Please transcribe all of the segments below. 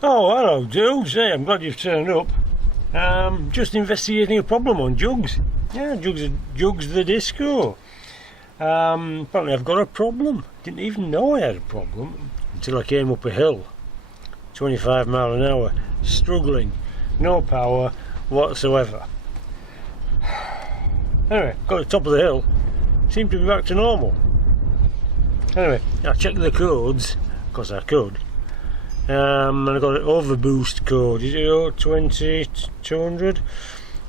Oh, hello, Jugs. Hey, I'm glad you've turned up. Just investigating a problem on Jugs. Yeah, Jugs the disco. Apparently I've got a problem. Didn't even know I had a problem until I came up a hill. 25 mile an hour, struggling, no power whatsoever. Anyway, got to the top of the hill, seemed to be back to normal. Anyway, I checked the codes, because I could. And I got an Overboost code. Is it 020 200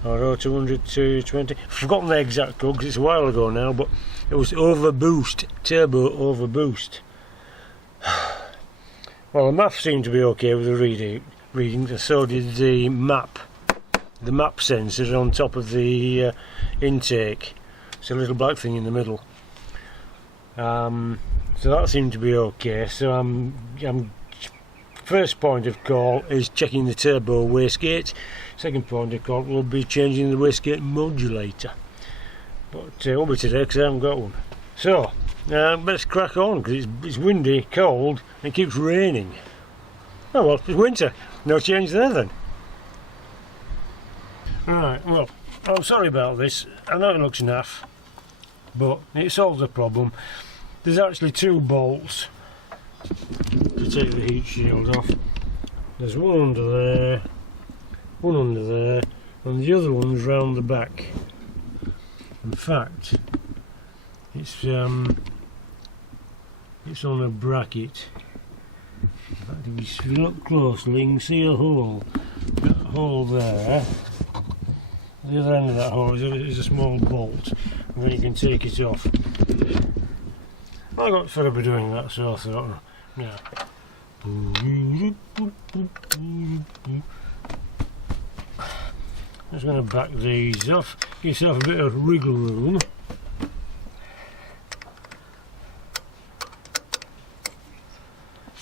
or 0200 220? I've forgotten the exact code because it's a while ago now, but it was Overboost, Turbo Overboost. Well, the map seemed to be okay with the reading, so did the map. The map sensor on top of the intake. It's a little black thing in the middle. So that seemed to be okay. So I'm first point of call is checking the turbo wastegate. Second point of call will be changing the wastegate modulator. But it won't be today because I haven't got one. So let's crack on because it's windy, cold, and it keeps raining. Oh well, it's winter. No change there then. Right, well, I'm sorry about this. I know it looks naff, but it solves the problem. There's actually two bolts to take the heat shield off. There's one under there, and the other one's round the back. In fact, it's on a bracket. In fact, if you look closely, you can see a hole. That hole there. The other end of that hole is a small bolt, and then you can take it off. I got fed up of doing that, so I thought, yeah. Just going to back these off, give yourself a bit of wriggle room.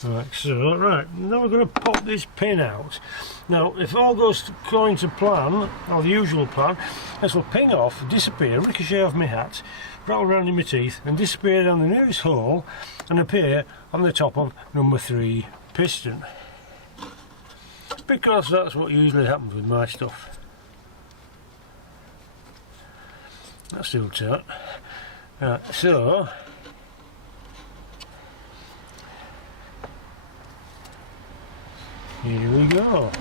Like so. Right, now we're going to pop this pin out. Now, if all goes according to plan, or the usual plan, this will ping off, disappear, ricochet off my hat, rattle around in my teeth, and disappear down the nearest hole and appear on the top of number 3 piston. Because that's what usually happens with my stuff. That's still tight. Right, so here we go.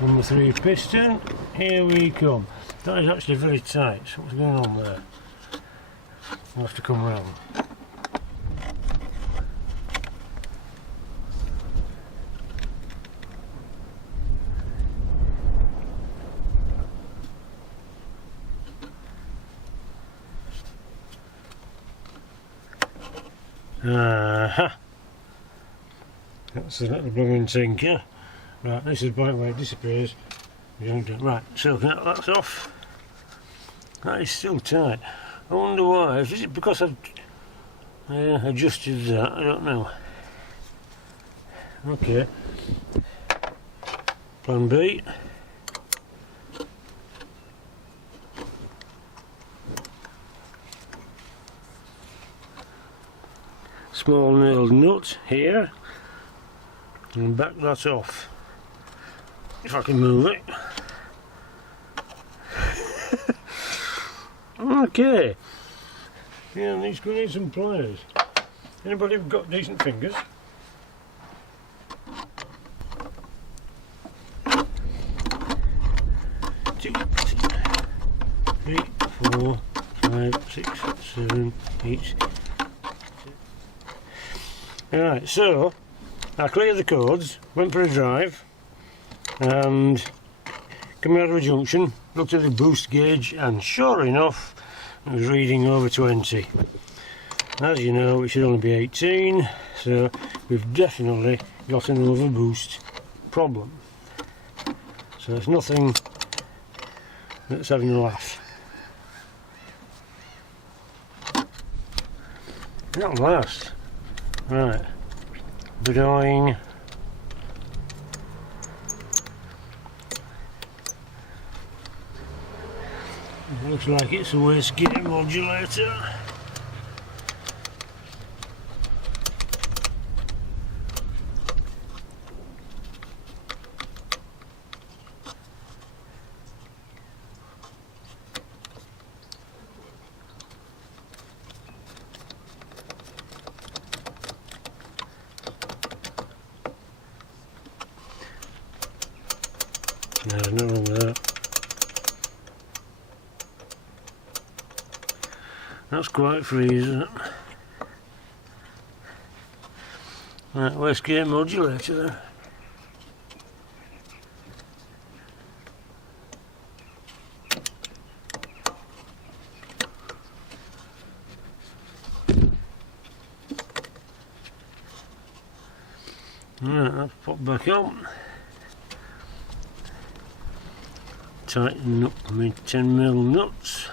Number 3 piston, here we come. That is actually very tight, so what's going on there? I'll have to come round. Aha! That's the little blooming tinker. Right, this is the point where it disappears. Right, so that's off. That is still tight. I wonder why. Is it because I've adjusted that? I don't know. Okay. Plan B. Small nailed nut here. And back that off. If I can move it. Okay. Yeah, these going to need some pliers. Anybody got decent fingers? 2, 3, 4, 5, 6, 7, 8. Alright, so I cleared the codes, went for a drive, and coming out of a junction, looked at the boost gauge, and sure enough, it was reading over 20. As you know, it should only be 18, so we've definitely got an overboost problem. So it's nothing that's having a laugh. Not last. Right. Bedoing. Looks like it's a wastegate modulator. That's quite free, isn't it? Right, wastegate modulator there. Right, that's popped back on. Tighten up my 10mm nuts.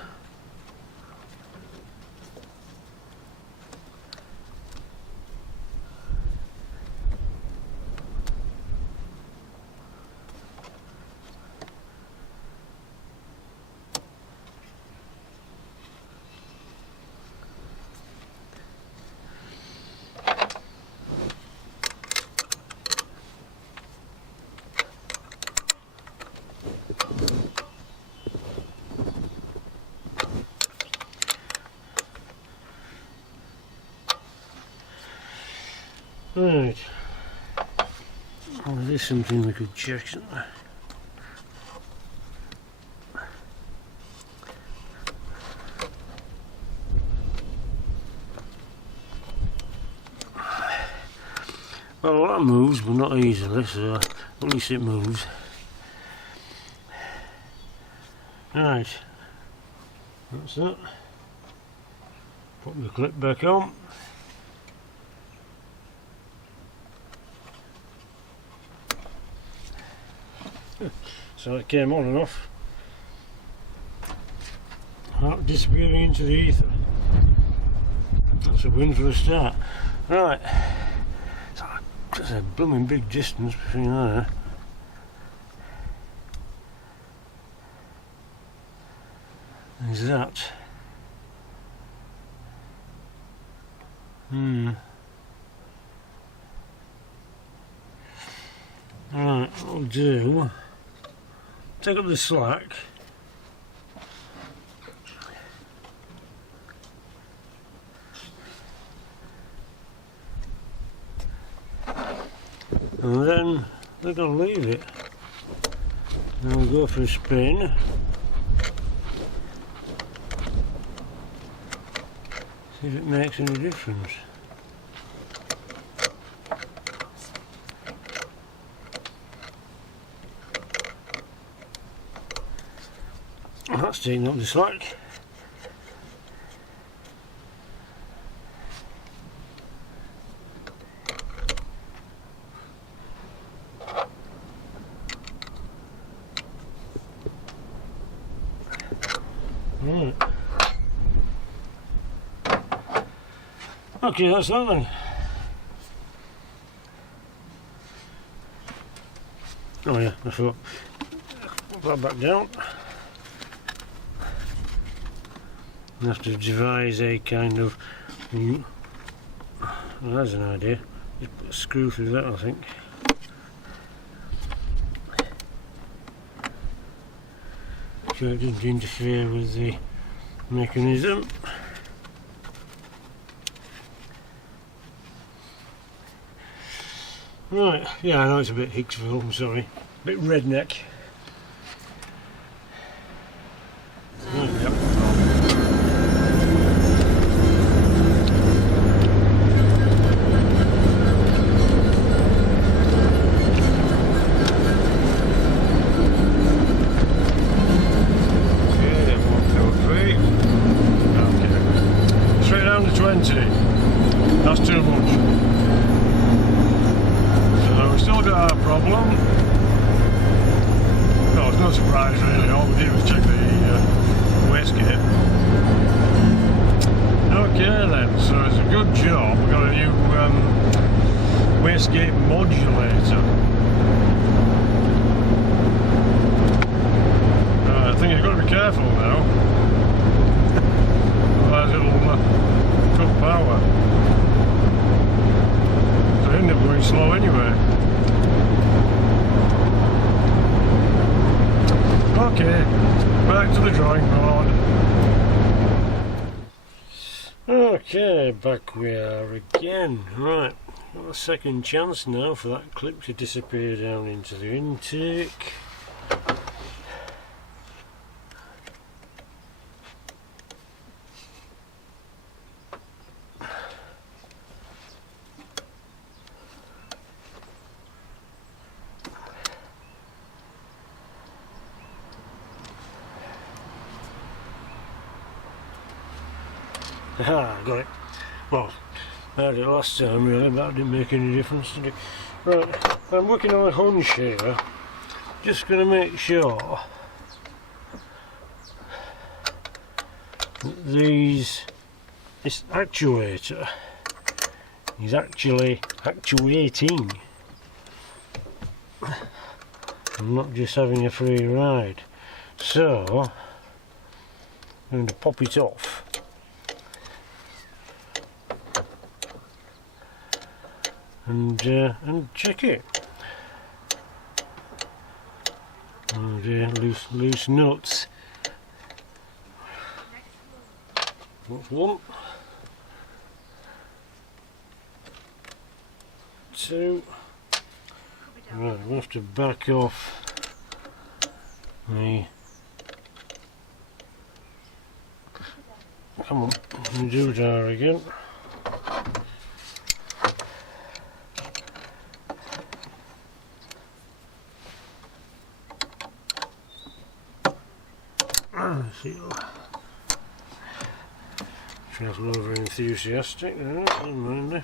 Right, well, there's something we could check, isn't there? Well, that moves, but not easily, so at least it moves. Right, that's that. Put the clip back on. So it came on and off. Disappearing into the ether. That's a win for a start. Right. So there's a blooming big distance between there. There's that. Right, what I'll do, take up the slack. And then we're going to leave it. And we'll go for a spin. See if it makes any difference. That's taking up the slack. Right. Okay, that's that then. Oh yeah, I thought. Put that back down. I have to devise a kind of. Well, there's an idea. Just put a screw through that, I think. So it doesn't interfere with the mechanism. Right, yeah, I know it's a bit Hicksville, I'm sorry. A bit redneck. Right, yep. That's too much. So we still got our problem. No, it's no surprise really. All we did was check the wastegate. Okay then, so it's a good job. We've got a new wastegate modulator. I think you've got to be careful now. Otherwise it'll cut power. I end up going slow anyway. Okay, back to the drawing board. Okay, back we are again. Right, got a second chance now for that clip to disappear down into the intake. Aha, got it. Well, I had it last time really, but that didn't make any difference, did it? Right, I'm working on a hunch here. Just going to make sure that this actuator is actually actuating. I'm not just having a free ride. So I'm going to pop it off. And check it. Oh dear, loose nuts. That's one. Two. Right, we'll have to back off the... Come on, the doodah again. Feels over enthusiastic, don't mind it.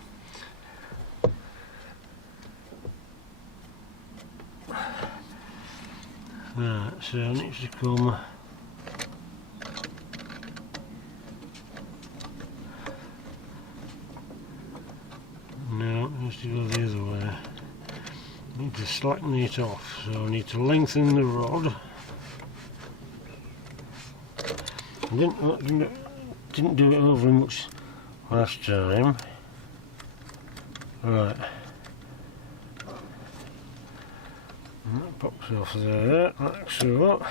Right, so it needs to come no, it needs to go the other way. I need to slacken it off, so I need to lengthen the rod. I didn't do it over much last time. Right. And that pops off there, like so.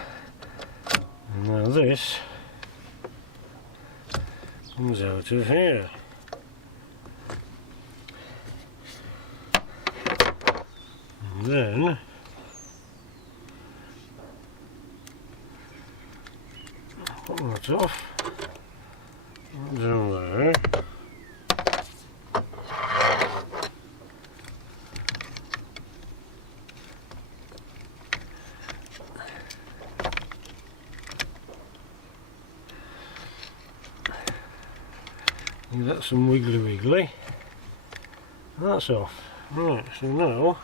And now this comes out of here. And then pop that off. Down there. Give that some wiggly. That's off. Right, so now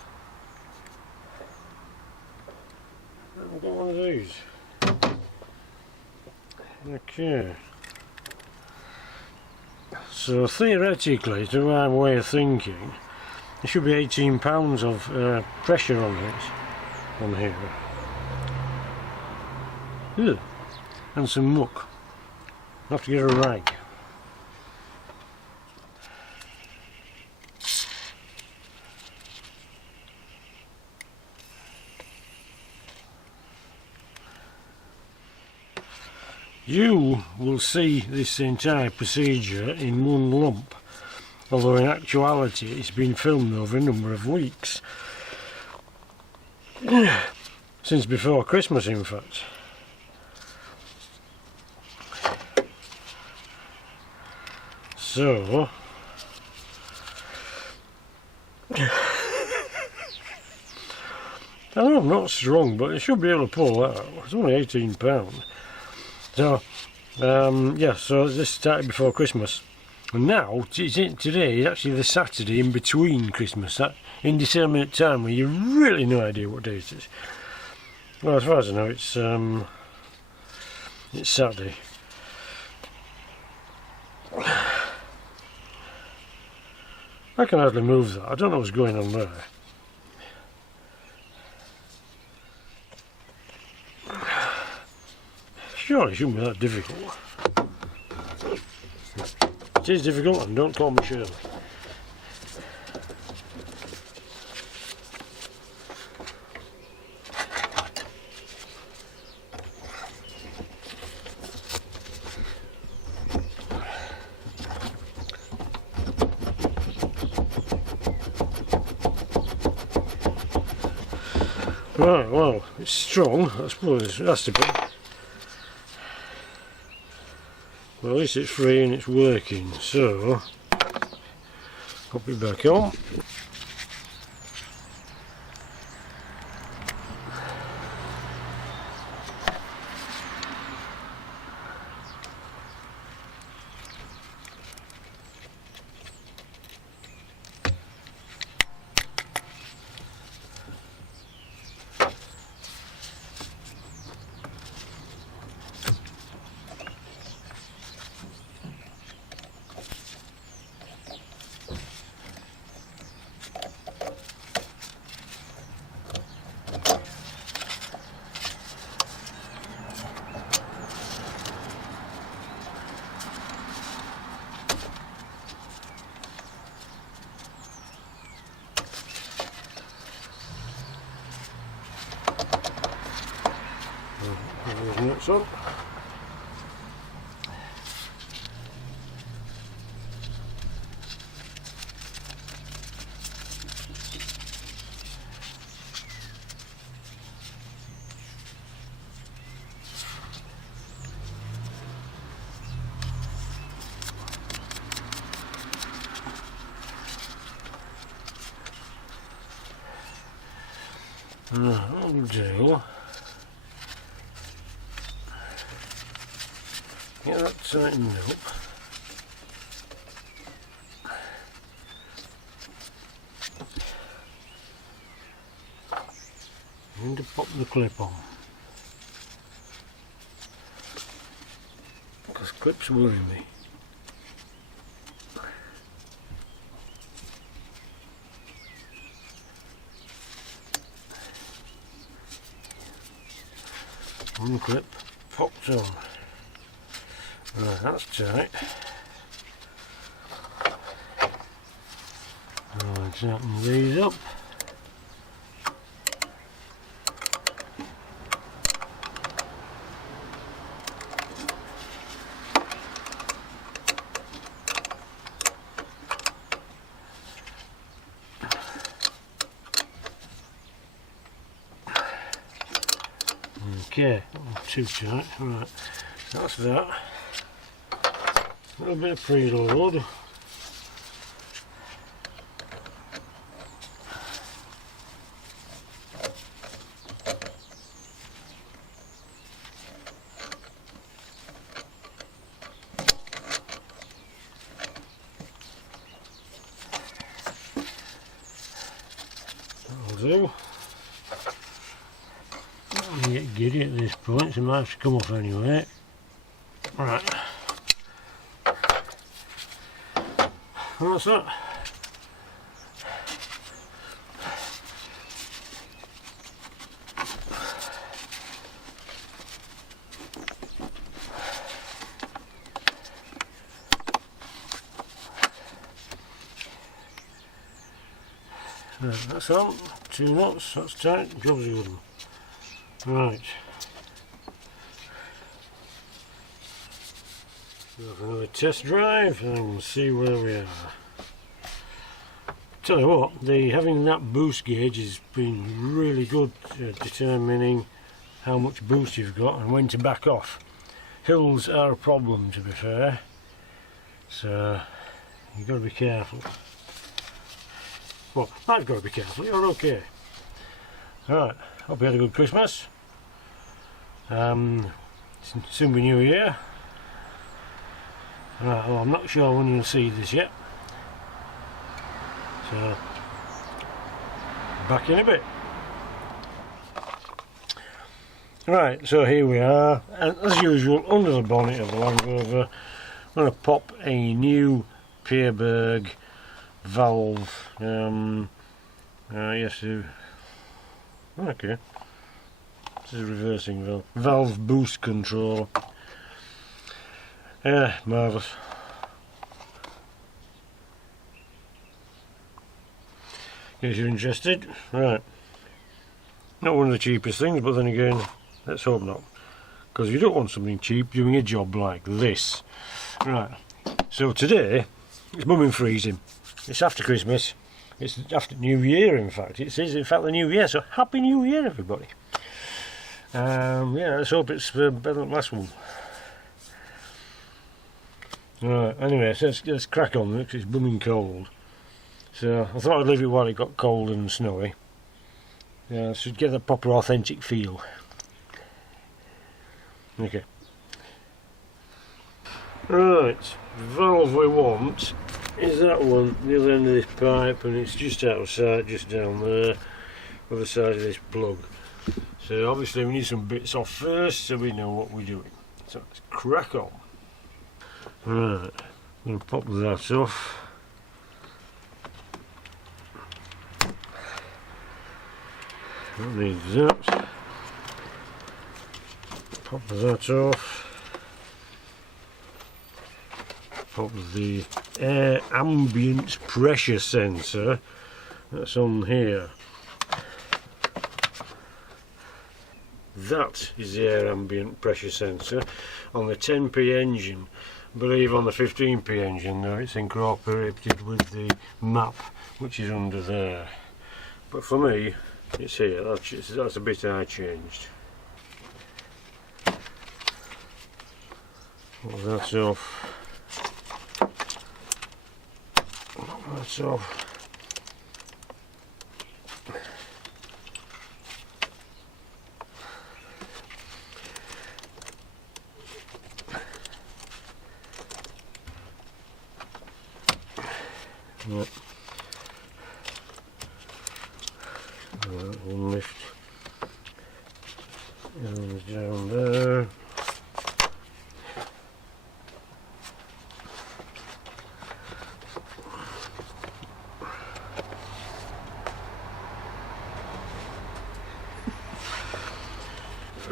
I've got one of these. Okay. So theoretically, to my way of thinking, there should be 18 pounds of pressure on it, on here. Ew. And some muck. I'll have to get a rag. You will see this entire procedure in one lump, although in actuality it's been filmed over a number of weeks. Since before Christmas, in fact. So I know I'm not strong, but I should be able to pull that out. It's only £18. So, yeah, so this started before Christmas. And now, today is actually the Saturday in between Christmas, that indeterminate time where you really no idea what day it is. Well, as far as I know, it's Saturday. I can hardly move that. I don't know what's going on there. Sure, it shouldn't be that difficult. It is difficult, and don't call me Shirley. Right, well, it's strong, I suppose it has to be. Well, at least it's free and it's working, so pop it back on. nuts on. That'll do. Get that tightened up. I need to pop the clip on, because clips worry me. One clip popped on. Right, that's tight. Right, tighten these up. Okay, not too tight. Right, that's that. A little bit of preload. That'll do. I'm get giddy at this point, so it might have to come off anyway. Right. What's that? Right, that's on. 2 knots, that's tight, jobs you with them. Right. Go for another test drive and see where we are. Tell you what, having that boost gauge has been really good at determining how much boost you've got and when to back off. Hills are a problem, to be fair, so you've got to be careful. Well, I've got to be careful, you're okay. Alright, hope you had a good Christmas. Soon be New Year. Right, well, I'm not sure when you'll see this yet. So, back in a bit. Right, so here we are, and as usual, under the bonnet of the Land Rover, I'm going to pop a new Pierberg valve. Yes, okay. This is a reversing valve. Valve boost control. Yeah, marvellous. In case you're interested, right. Not one of the cheapest things, but then again, let's hope not. Because you don't want something cheap doing a job like this. Right, so today, it's bumming freezing. It's after Christmas. It's after New Year, in fact. It is, in fact, the New Year, so Happy New Year, everybody. Yeah, let's hope it's better than the last one. Right, anyway, so let's crack on because it's bumming cold. So I thought I'd leave it while it got cold and snowy. Yeah, so get the proper authentic feel. Okay. Right, the valve we want is that one, the other end of this pipe, and it's just out of sight, just down there, other side of this plug. So obviously we need some bits off first so we know what we're doing. So let's crack on. Right, I'm going to pop that off. That needs that. Pop that off. Pop the air ambience pressure sensor that's on here. That is the air ambient pressure sensor on the 10p engine. I believe on the 15p engine though it's incorporated with the map which is under there. But for me it's here, that's a bit I changed. Well, that's off. That's off. Yep. One lift goes down there.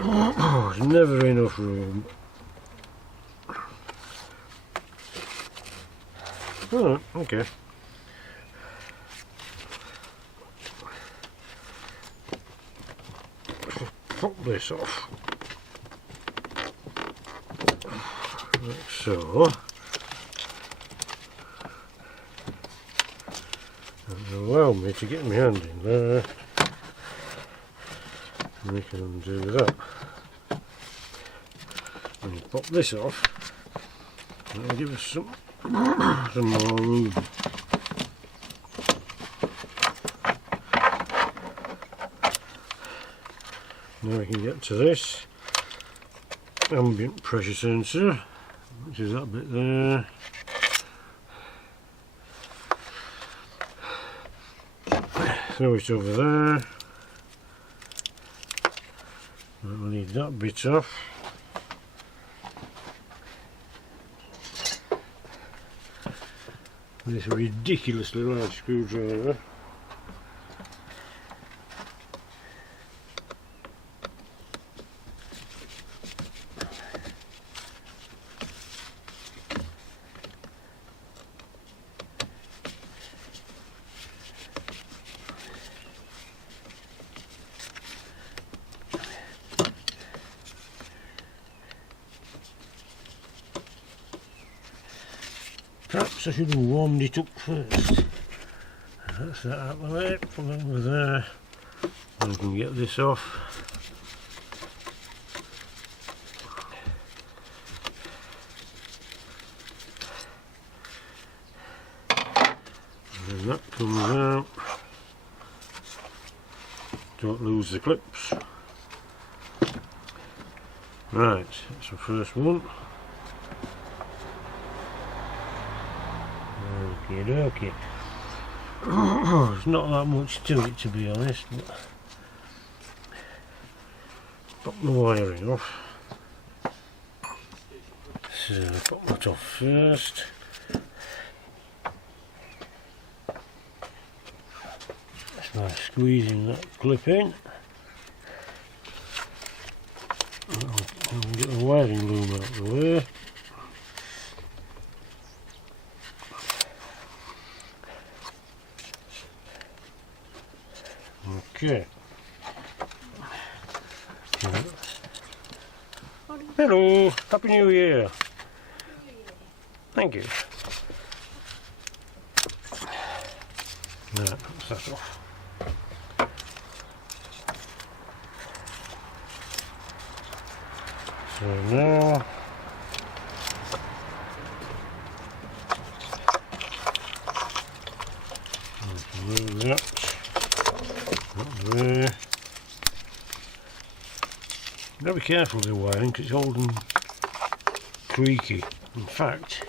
Oh, there's never enough room. Oh, okay. Pop this off. Like so. That'll allow me to get my hand in there. And we can undo that. And pop this off. That'll give us some more room. Now we can get to this ambient pressure sensor, which is that bit there. Throw it over there. We'll need that bit off. This ridiculously large screwdriver. Perhaps I should have warmed it up first. That's that out of the way, put that over there. And we can get this off. And then that comes out. Don't lose the clips. Right, that's the first one. Okay. There's not that much to it, to be honest, but pop the wiring off. So pop that off first. Just by squeezing that clip in. I'll get the wiring loom out of the way. Okay. Hello, Happy New Year. Thank you. Right, that's that off. So now remove that. There. Gotta be careful with the wiring because it's old and creaky. In fact,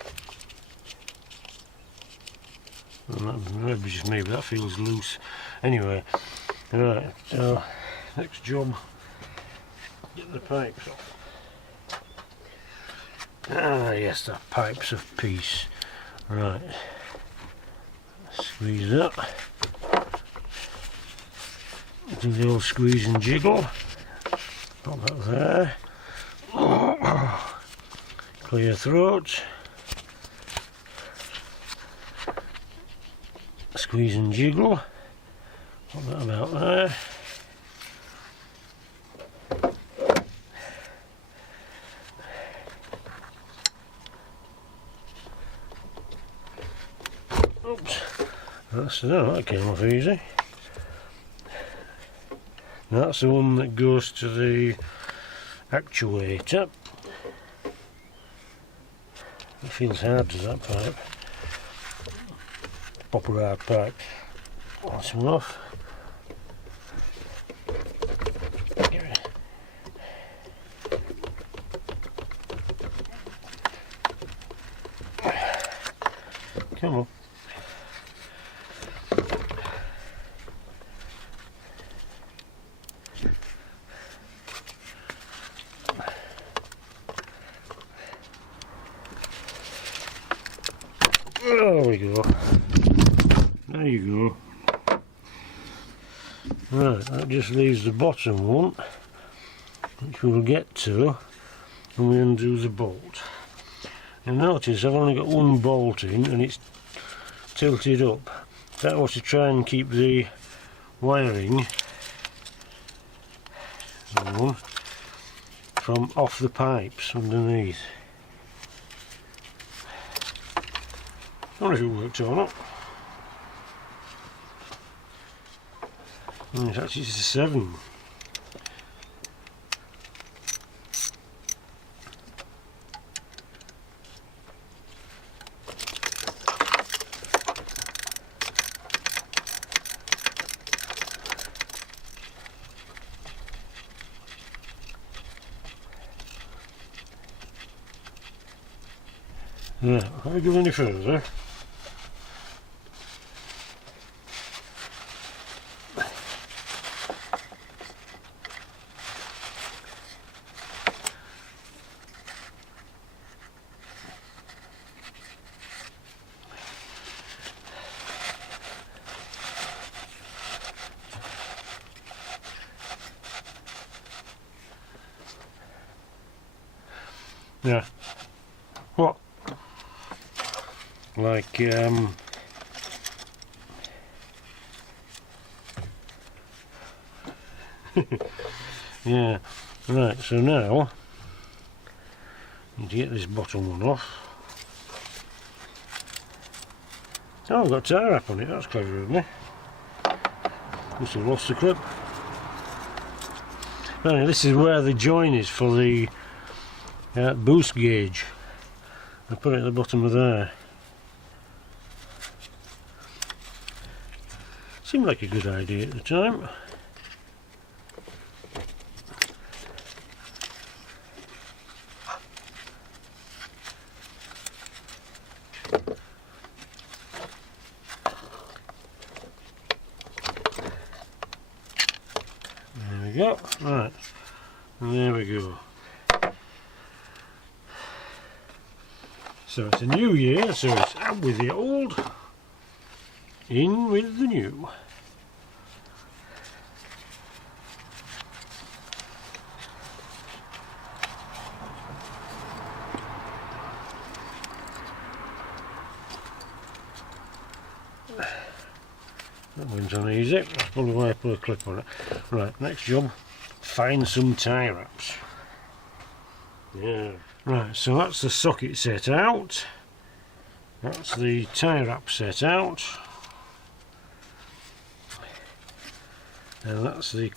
well, maybe just me, but that feels loose. Anyway, right, so next job, get the pipes off. Ah yes, the pipes of peace. Right, squeeze that. Do the old squeeze and jiggle. Pop that there. Clear throat. Squeeze and jiggle. Pop that about there. Oops. That came off easy. That's the one that goes to the actuator. It feels hard, does that pipe? Proper hard pipe. That's one off. Come on. There we go. There you go. Right, that just leaves the bottom one, which we'll get to when we undo the bolt. You'll notice I've only got one bolt in and it's tilted up. That was to try and keep the wiring from off the pipes underneath. I wonder if it worked or not. It's actually just a 7. Yeah, can't we go any further? Yeah. What? Like, yeah. Right, so now, I need to get this bottom one off. Oh, I've got a tie wrap on it, that's clever of me. Must have lost the clip. Right, this is where the join is for the boost gauge. I put it at the bottom of there. Seemed like a good idea at the time. There we go. Right. And there we go. So it's a new year, so it's out with the old, in with the new. That went on easy, that's probably why I put a clip on it. Right, next job, find some tie wraps. Yeah. Right, so that's the socket set out. That's the tie wrap set out. And that's the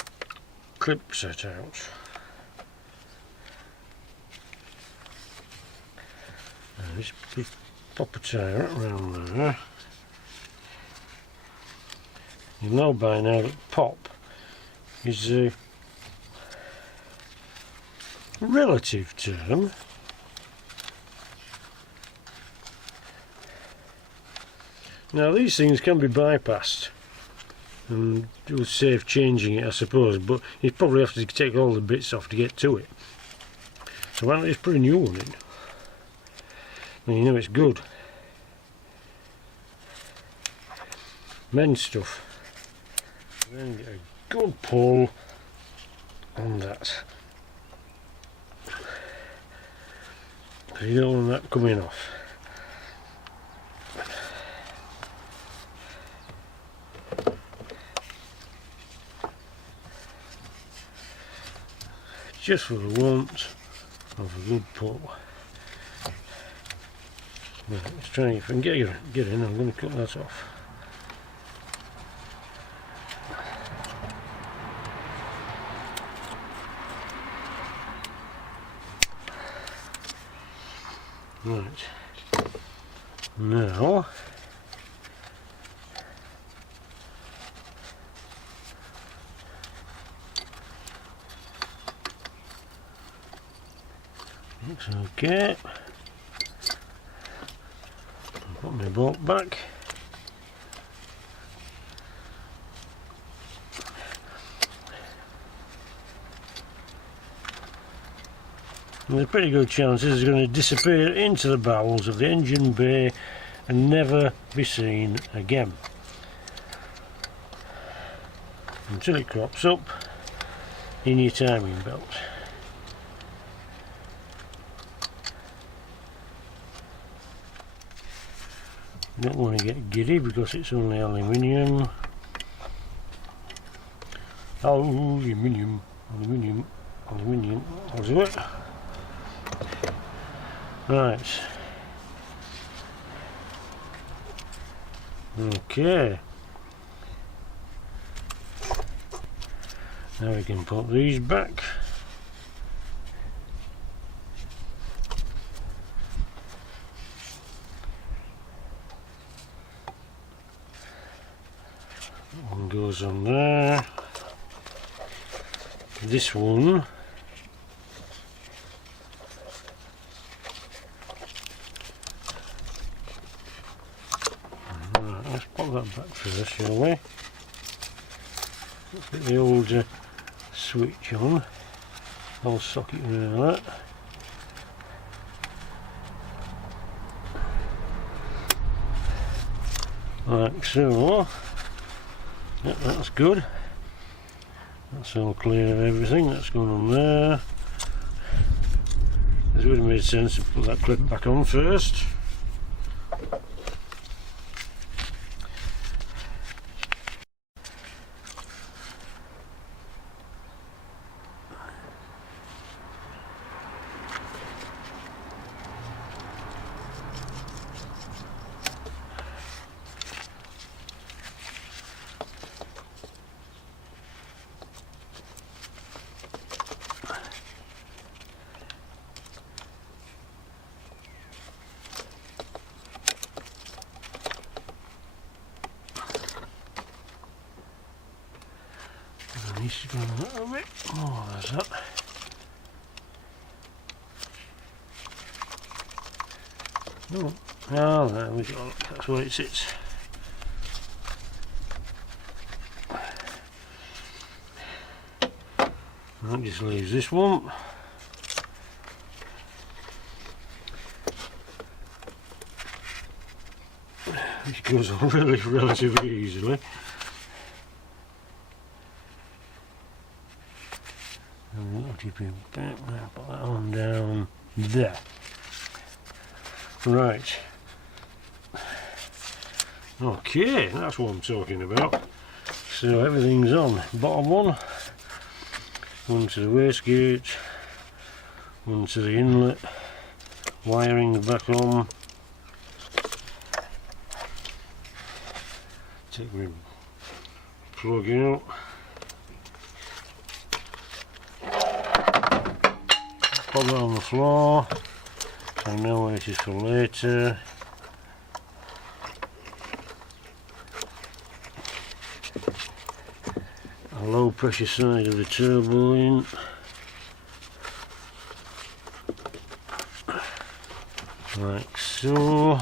clip set out. And just pop a tie wrap around there. You know by now that pop is a relative term. Now these things can be bypassed and it would save changing it, I suppose, but you probably have to take all the bits off to get to it. So why not just put a new one in? And you know it's good. Men's stuff. Then get a good pull on that. So you don't want that coming off. Just for the want of a good pull. Right, let's try if I can get in. I'm going to cut that off. Right, now looks okay. I'll put my bolt back. There's a pretty good chance this is going to disappear into the bowels of the engine bay and never be seen again until it crops up in your timing belt. Don't want to get giddy because it's only aluminium. Aluminium. I'll do it. Right. Okay. Now we can put these back. That one goes on there. This one let's pop that back first, shall we? Let's get the old switch on. I'll socket around that. Like so. Yep, that's good. That's all clear of everything that's going on there. It would have made sense to put that clip back on first. Needs to go a little bit more, there's that. Oh, there we go, that's where it sits. That just leaves this one. Which goes on relatively easily. Put that on down there. Right. Okay, that's what I'm talking about. So everything's on. Bottom one to the wastegate, one to the inlet, wiring back on. Take my plug out. Put that on the floor, so I know where it is for later. A low pressure side of the turbo in. Like so.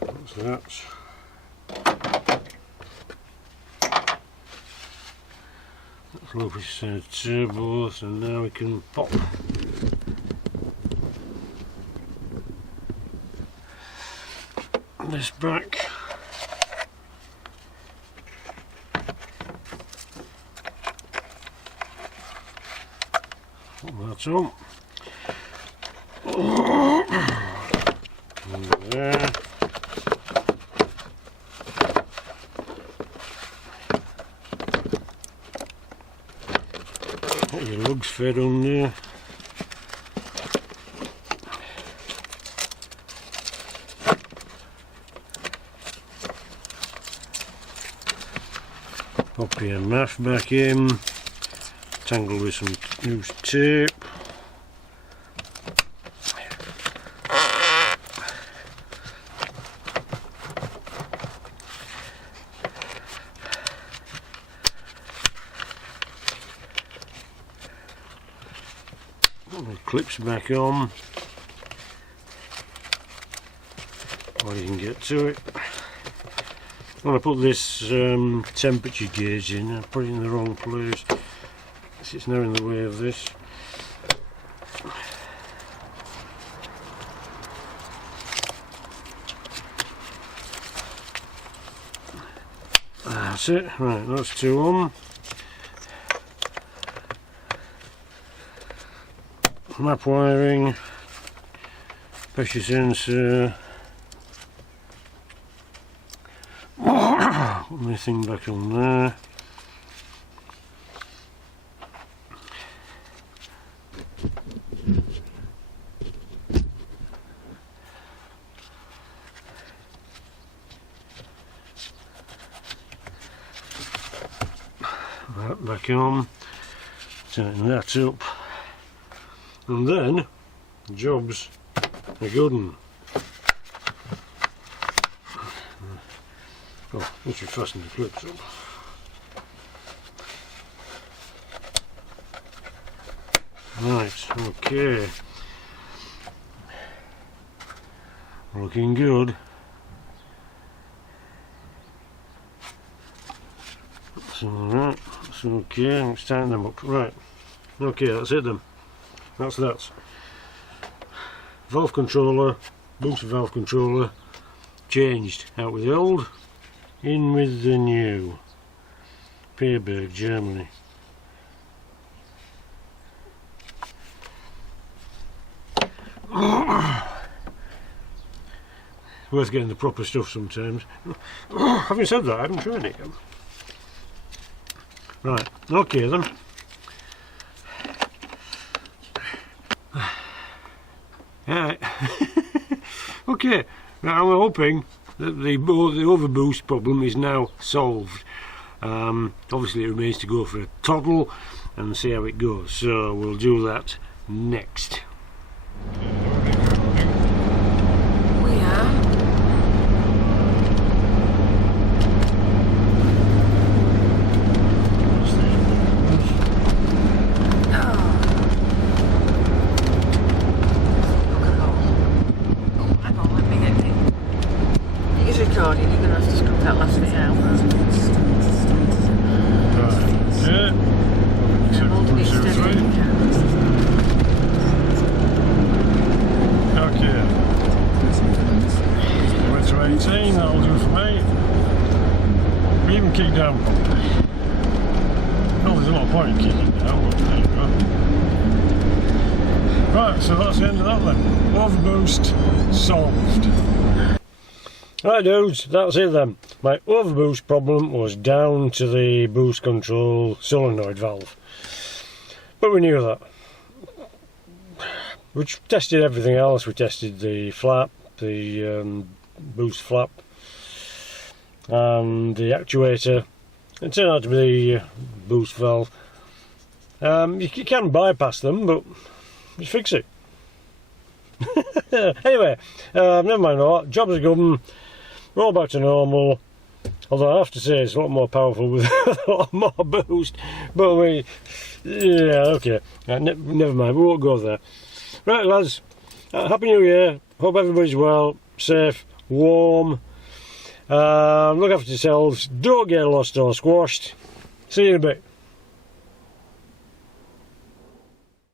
What's that? Low pressure turbo, so now we can pop this back. Put that on. And there. Your lugs fed on there. RPM math back in, tangled with some loose tape. The clips back on, or you can get to it. When I put this temperature gauge in, I put it in the wrong place. It's now in the way of this. That's it. Right, that's two on. Map wiring, pressure sensor. Put my thing back on there. That back on. Tighten that up. And then, jobs are good one. Oh, we should fasten the clips up. Right, okay. Looking good. That's alright, that's okay, let's tighten them up. Right, okay, that's it then. That's that. Valve controller, boost valve controller, changed. Out with the old, in with the new. Peerberg, Germany. Worth getting the proper stuff sometimes. Having said that, I haven't tried it yet. Right, okay then. Alright. Okay, now I'm hoping that the overboost problem is now solved. Obviously it remains to go for a toddle and see how it goes, so we'll do that next. Recording, you're going to have to screw that last bit out. Yeah. I'm holding it steady. Okay. Went to 18, that'll do for me. We even kick down. Well, there's a lot of point in kicking down, but there you go. Right, so that's the end of that then. Overboost solved. Right dudes, that's it then. My overboost problem was down to the boost control solenoid valve. But we knew that. We tested everything else. We tested the flap, the boost flap, and the actuator. It turned out to be the boost valve. You can bypass them, but just fix it. Anyway, never mind all that. Jobs are good. We're all back to normal, although I have to say it's a lot more powerful with a lot more boost, but yeah, okay, never mind, we won't go there. Right lads, Happy New Year, hope everybody's well, safe, warm, look after yourselves, don't get lost or squashed, see you in a bit.